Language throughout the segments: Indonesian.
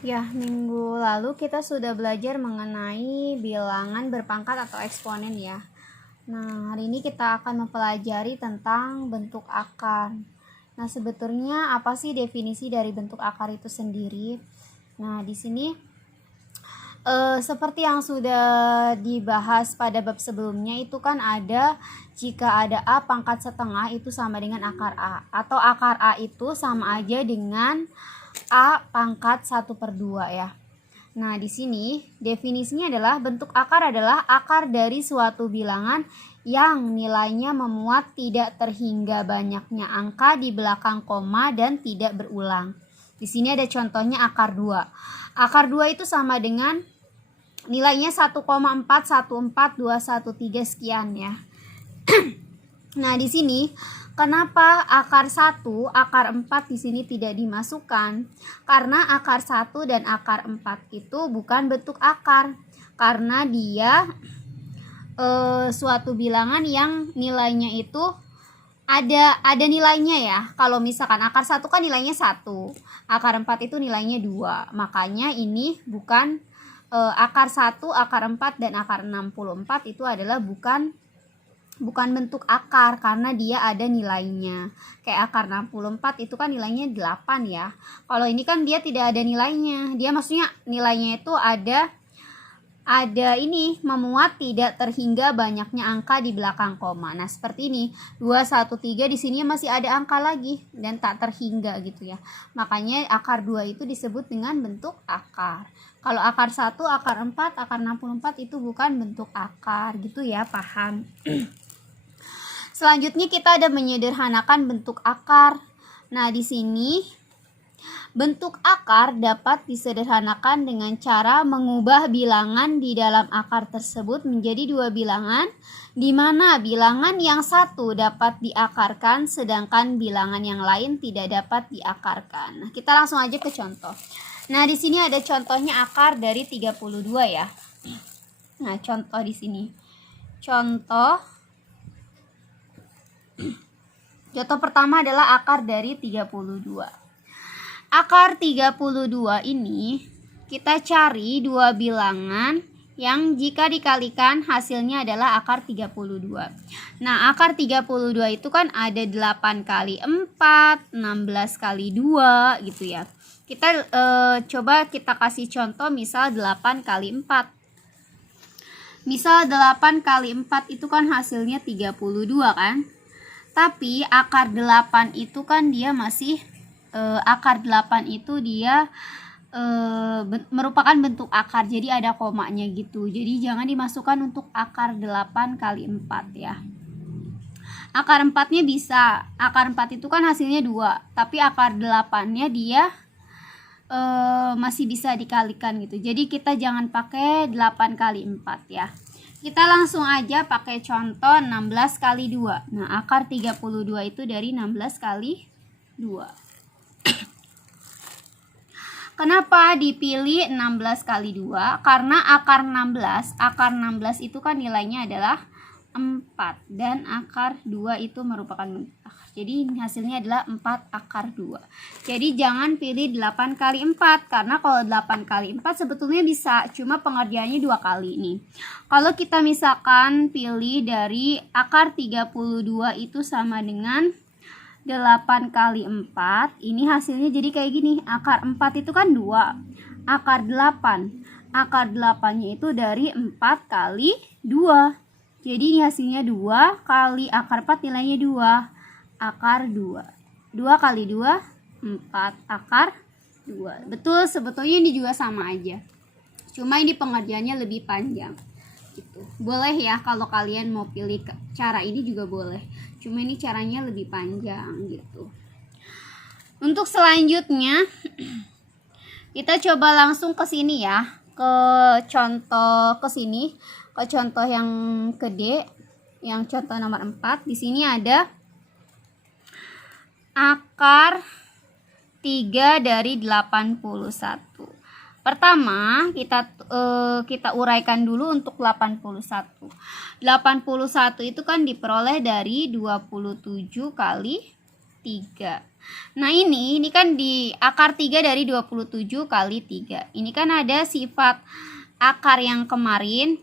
Ya, minggu lalu kita sudah belajar mengenai bilangan berpangkat atau eksponen ya. Nah, hari ini kita akan mempelajari tentang bentuk akar. Nah, sebetulnya apa sih definisi dari bentuk akar itu sendiri? Nah, di sini seperti yang sudah dibahas pada bab sebelumnya itu kan ada jika ada A pangkat setengah itu sama dengan akar A, atau akar A itu sama aja dengan A pangkat 1/2 ya. Nah, di sini definisinya adalah bentuk akar adalah akar dari suatu bilangan yang nilainya memuat tidak terhingga banyaknya angka di belakang koma dan tidak berulang. Di sini ada contohnya akar 2. Akar 2 itu sama dengan nilainya 1,4142113 sekian ya. Nah, di sini kenapa akar 1, akar 4 di sini tidak dimasukkan? Karena akar 1 dan akar 4 itu bukan bentuk akar. Karena dia suatu bilangan yang nilainya itu ada nilainya ya. Kalau misalkan akar 1 kan nilainya 1, akar 4 itu nilainya 2. Makanya ini bukan akar 1, akar 4 dan akar 64 itu adalah bukan bentuk akar karena dia ada nilainya. Kayak akar 64 itu kan nilainya 8 ya. Kalau ini kan dia tidak ada nilainya. Dia maksudnya nilainya itu ada ini memuat tidak terhingga banyaknya angka di belakang koma. Nah, seperti ini. 213 di sini masih ada angka lagi dan tak terhingga gitu ya. Makanya akar 2 itu disebut dengan bentuk akar. Kalau akar 1, akar 4, akar 64 itu bukan bentuk akar gitu ya, paham? Selanjutnya kita ada menyederhanakan bentuk akar. Nah, di sini bentuk akar dapat disederhanakan dengan cara mengubah bilangan di dalam akar tersebut menjadi dua bilangan, di mana bilangan yang satu dapat diakarkan sedangkan bilangan yang lain tidak dapat diakarkan. Nah, kita langsung aja ke contoh. Nah, di sini ada contohnya akar dari 32 ya. Nah, contoh di sini. Contoh pertama adalah akar dari 32. Akar 32 ini kita cari dua bilangan yang jika dikalikan hasilnya adalah akar 32. Nah, akar 32 itu kan ada 8 kali 4, 16 kali 2 gitu ya. Kita coba kita kasih contoh misal 8 kali 4. Misal 8 kali 4 itu kan hasilnya 32 kan? Tapi akar 8 itu kan dia masih akar 8 itu dia merupakan bentuk akar, jadi ada komanya gitu. Jadi jangan dimasukkan untuk akar 8 kali 4 ya. Akar 4-nya bisa. Akar 4 itu kan hasilnya 2, tapi akar 8-nya dia masih bisa dikalikan gitu. Jadi kita jangan pakai 8 kali 4 ya. Kita langsung aja pakai contoh 16 kali 2. Nah, akar 32 itu dari 16 kali 2. Kenapa dipilih 16 kali 2? Karena akar 16 itu kan nilainya adalah 4. Dan akar 2 itu merupakan akar. Jadi hasilnya adalah 4 akar 2. Jadi jangan pilih 8 kali 4. Karena kalau 8 kali 4 sebetulnya bisa. Cuma pengerjaannya 2 kali nih. Kalau kita misalkan pilih dari akar 32 itu sama dengan 8 kali 4, ini hasilnya jadi kayak gini. Akar 4 itu kan 2. Akar 8. Akar 8-nya itu dari 4 kali 2. Jadi ini hasilnya 2 kali akar 4 nilainya 2. Akar 2. 2 kali 2, 4 akar 2. Betul, sebetulnya ini juga sama aja. Cuma ini pengerjaannya lebih panjang. Gitu. Boleh ya kalau kalian mau pilih cara ini juga boleh. Cuma ini caranya lebih panjang gitu. Untuk selanjutnya kita coba langsung ke sini ya. Ke contoh ke sini, ke contoh yang D, yang contoh nomor 4. Di sini ada akar 3 dari 81. Pertama, kita uraikan dulu untuk 81. 81 itu kan diperoleh dari 27 kali 3. Nah ini kan di akar 3 dari 27 kali 3. Ini kan ada sifat akar yang kemarin.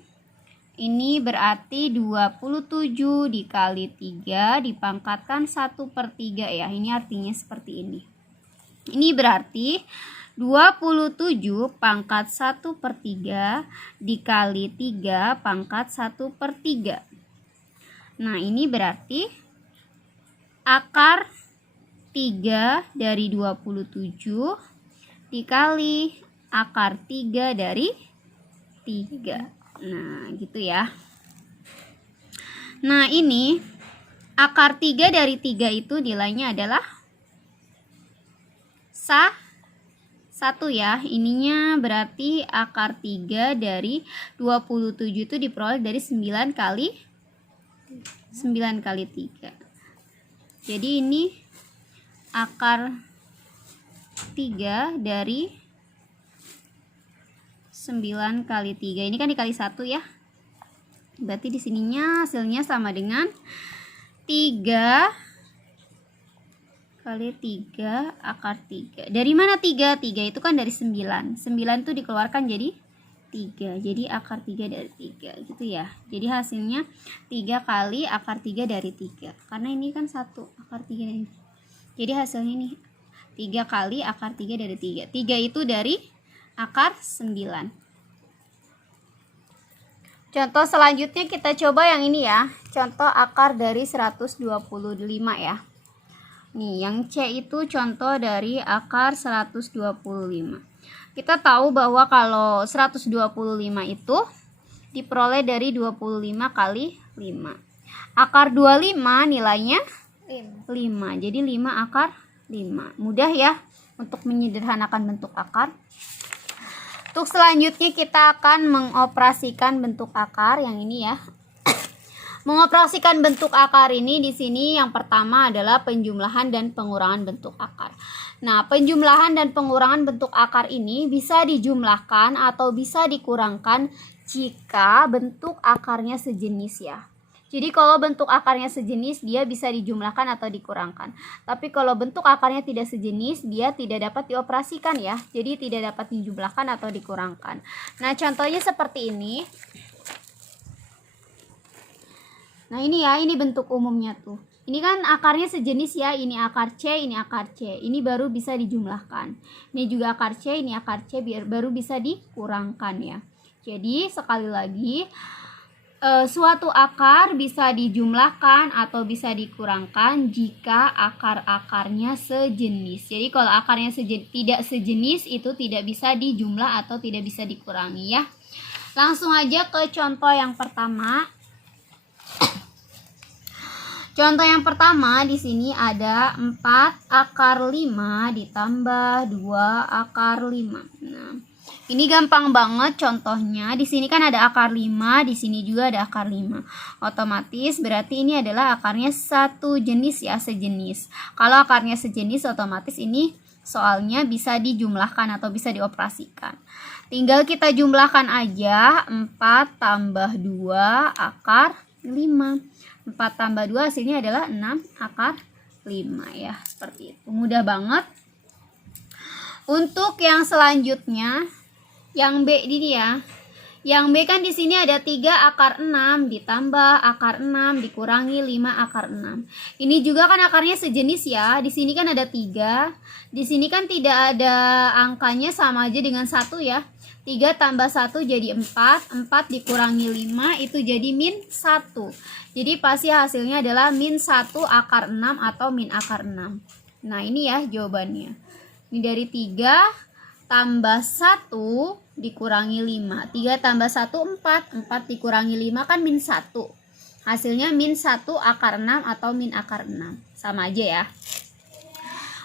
Ini berarti 27 dikali 3 dipangkatkan 1/3 ya. Ini artinya seperti ini. Ini berarti 27 pangkat 1/3 dikali 3 pangkat 1/3. Nah ini berarti akar 3 dari 27 dikali akar 3 dari 3. Nah gitu ya. Nah ini akar 3 dari 3 itu nilainya adalah 1 ya. Ininya berarti akar 3 dari 27 itu diperoleh dari 9 kali 3. Jadi ini akar 3 dari 9 kali 3. Ini kan dikali 1 ya. Berarti di sininya hasilnya sama dengan 3 kali 3 akar 3. Dari mana 3? 3 itu kan dari 9. 9 itu dikeluarkan jadi 3. Jadi akar 3 dari 3 gitu ya. Jadi hasilnya 3 kali akar 3 dari 3. Karena ini kan 1 akar 3 dari 3. Jadi hasilnya ini 3 kali akar 3 dari 3. 3 itu dari akar 9. Contoh selanjutnya kita coba yang ini ya. Contoh akar dari 125 ya. Nih yang C itu contoh dari akar 125. Kita tahu bahwa kalau 125 itu diperoleh dari 25 kali 5. Akar 25 nilainya 5. Jadi 5 akar 5. Mudah ya untuk menyederhanakan bentuk akar. Untuk selanjutnya kita akan mengoperasikan bentuk akar yang ini ya. Mengoperasikan bentuk akar ini di sini yang pertama adalah penjumlahan dan pengurangan bentuk akar. Nah, penjumlahan dan pengurangan bentuk akar ini bisa dijumlahkan atau bisa dikurangkan jika bentuk akarnya sejenis ya. Jadi kalau bentuk akarnya sejenis dia bisa dijumlahkan atau dikurangkan. Tapi kalau bentuk akarnya tidak sejenis dia tidak dapat dioperasikan ya. Jadi tidak dapat dijumlahkan atau dikurangkan. Nah contohnya seperti ini. Nah ini ya, ini bentuk umumnya tuh. Ini kan akarnya sejenis ya, ini akar C, ini akar C. Ini baru bisa dijumlahkan. Ini juga akar C, ini akar C baru bisa dikurangkan ya. Jadi sekali lagi suatu akar bisa dijumlahkan atau bisa dikurangkan jika akar-akarnya sejenis. Jadi kalau akarnya tidak sejenis itu tidak bisa dijumlah atau tidak bisa dikurangi ya. Langsung aja ke contoh yang pertama. Contoh yang pertama di sini ada 4 akar 5 ditambah 2 akar 5. Nah, ini gampang banget contohnya. Di sini kan ada akar 5, di sini juga ada akar 5. Otomatis berarti ini adalah akarnya satu jenis ya, sejenis. Kalau akarnya sejenis otomatis ini soalnya bisa dijumlahkan atau bisa dioperasikan. Tinggal kita jumlahkan aja 4 tambah 2 akar 5. 4 tambah 2 hasilnya adalah 6 akar 5 ya. Seperti itu. Mudah banget. Untuk yang selanjutnya yang B ini ya. Yang B kan di sini ada 3 akar 6 ditambah akar 6 dikurangi 5 akar 6. Ini juga kan akarnya sejenis ya. Di sini kan ada 3. Di sini kan tidak ada angkanya, sama aja dengan 1 ya. 3 tambah 1 jadi 4. 4 dikurangi 5 itu jadi min 1. Jadi pasti hasilnya adalah min 1 akar 6 atau min akar 6. Nah ini ya jawabannya. Ini dari 3 tambah 1 dikurangi 5. 3 tambah 1 4. 4 dikurangi 5 kan min 1. Hasilnya min 1 akar 6 atau min akar 6. Sama aja ya.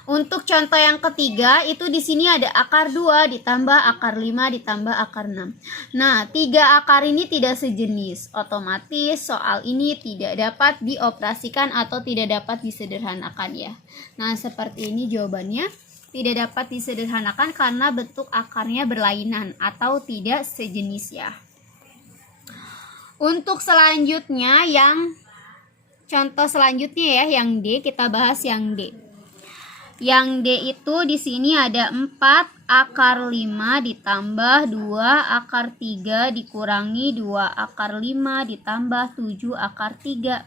Untuk contoh yang ketiga itu di sini ada akar 2 ditambah akar 5 ditambah akar 6. Nah, 3 akar ini tidak sejenis. Otomatis soal ini tidak dapat dioperasikan atau tidak dapat disederhanakan ya. Nah, seperti ini jawabannya. Tidak dapat disederhanakan karena bentuk akarnya berlainan atau tidak sejenis ya. Untuk selanjutnya yang contoh selanjutnya ya, yang D, kita bahas yang D. Yang D itu di sini ada 4 akar 5 ditambah 2 akar 3 dikurangi 2 akar 5 ditambah 7 akar 3.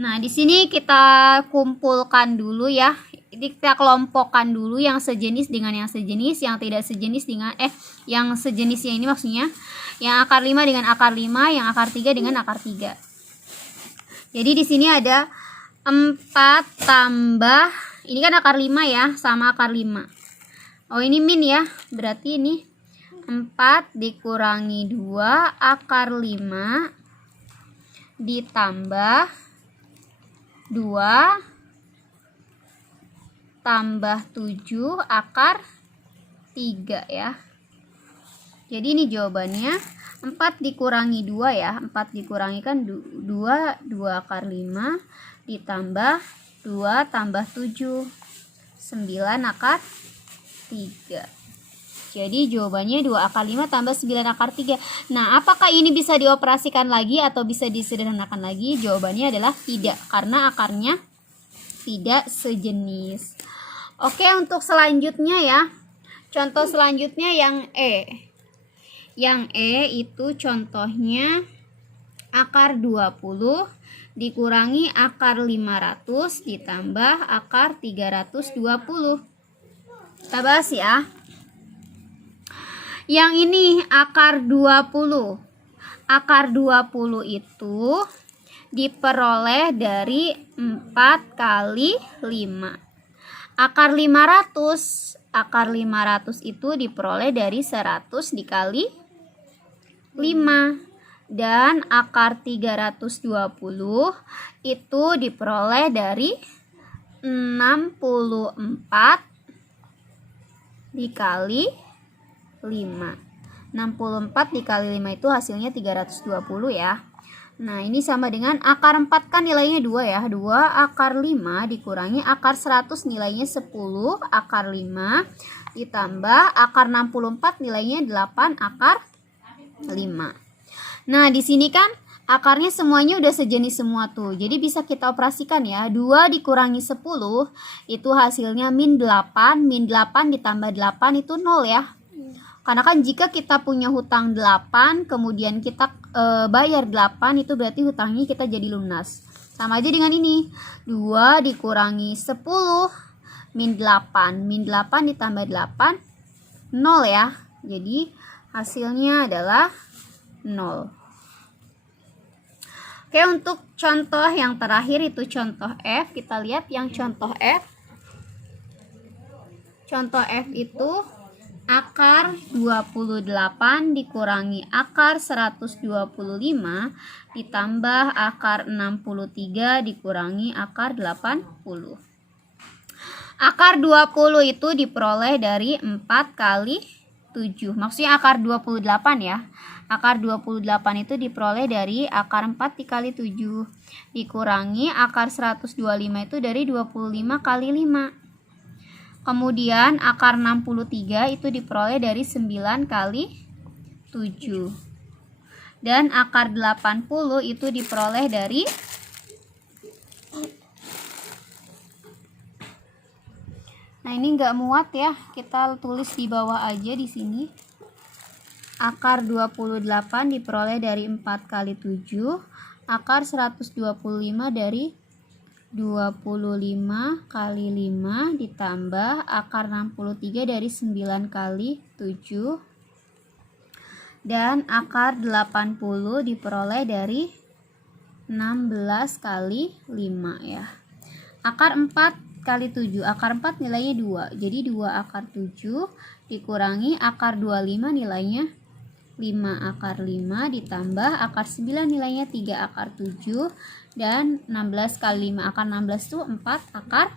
Nah, di sini kita kumpulkan dulu ya. Kita kelompokkan dulu yang sejenis dengan yang sejenis, yang tidak sejenis dengan yang sejenisnya ini maksudnya yang akar 5 dengan akar 5, yang akar 3 dengan akar 3. Jadi di sini ada 4 tambah, ini kan akar 5 ya, sama akar 5. Oh, ini min ya. Berarti ini 4 dikurangi 2 akar 5 ditambah 2 tambah 7 akar 3 ya. Jadi ini jawabannya 4 dikurangi 2 ya. 4 dikurangi kan 2 akar 5 ditambah 2 tambah 7 9 akar 3. Jadi jawabannya 2 akar 5 tambah 9 akar 3. Nah, apakah ini bisa dioperasikan lagi atau bisa disederhanakan lagi? Jawabannya adalah tidak, karena akarnya tidak sejenis. Oke, untuk selanjutnya ya. Contoh selanjutnya yang E. Yang E itu contohnya akar 20 dikurangi akar 500 ditambah akar 320. Kita bahas ya. Yang ini akar 20. Akar 20 itu diperoleh dari 4 kali 5. Akar 500 itu diperoleh dari 100 dikali 5. Dan akar 320 itu diperoleh dari 64 dikali 5. 64 dikali 5 itu hasilnya 320 ya. Nah, ini sama dengan akar 4 kan nilainya 2 ya. 2 akar 5 dikurangi akar 100 nilainya 10 akar 5 ditambah akar 64 nilainya 8 akar 5. Nah, di sini kan akarnya semuanya udah sejenis semua tuh. Jadi bisa kita operasikan ya. 2 dikurangi 10 itu hasilnya min 8. Min 8 ditambah 8 itu 0 ya. Karena kan jika kita punya hutang 8, kemudian kita bayar 8, itu berarti hutangnya kita jadi lunas. Sama aja dengan ini. 2 dikurangi 10 min 8. Min 8 ditambah 8, 0 ya. Jadi hasilnya adalah 0. Oke, untuk contoh yang terakhir itu contoh F. Kita lihat yang contoh F. Contoh F itu akar 28 dikurangi akar 125 ditambah akar 63 dikurangi akar 80. Akar 20 itu diperoleh dari 4 kali 7. Maksudnya akar 28 ya. Akar 28 itu diperoleh dari akar 4 dikali 7 dikurangi akar 125 itu dari 25 kali 5. Kemudian akar 63 itu diperoleh dari 9 kali 7. Dan akar 80 itu diperoleh dari Nah, ini nggak muat ya. Kita tulis di bawah aja di sini. Akar 28 diperoleh dari 4 kali 7. Akar 125 dari 25 kali 5 ditambah akar 63 dari 9 kali 7 dan akar 80 diperoleh dari 16 kali 5 ya. Akar 4 kali 7, akar 4 nilainya 2, jadi 2 akar 7 dikurangi akar 25 nilainya 5 akar 5 ditambah akar 9 nilainya 3 akar 7 dan 16 kali 5 akar 16 itu 4 akar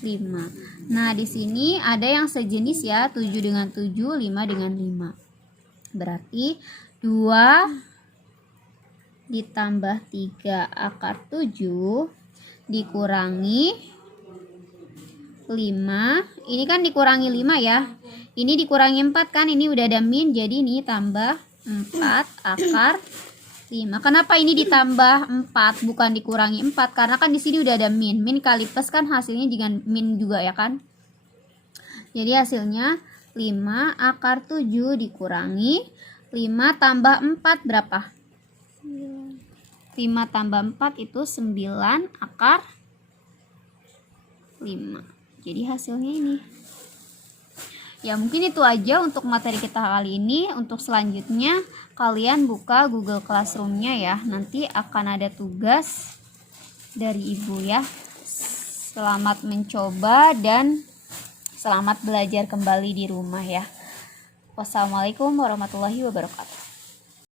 5. Nah, di sini ada yang sejenis ya, 7 dengan 7, 5 dengan 5. Berarti 2 ditambah 3 akar 7 dikurangi 5. Ini kan dikurangi 5 ya. Ini dikurangi 4 kan, ini udah ada min, jadi ini tambah 4 akar 5 5. Kenapa ini ditambah 4 bukan dikurangi 4? Karena kan di sini udah ada min. Min kali plus kan hasilnya juga min juga ya kan? Jadi hasilnya 5 akar 7 dikurangi 5 tambah 4 berapa? 5 tambah 4 itu 9 akar 5. Jadi hasilnya ini. Ya mungkin itu aja untuk materi kita kali ini. Untuk selanjutnya kalian buka Google Classroom-nya ya. Nanti akan ada tugas dari ibu ya. Selamat mencoba dan selamat belajar kembali di rumah ya. Wassalamualaikum warahmatullahi wabarakatuh.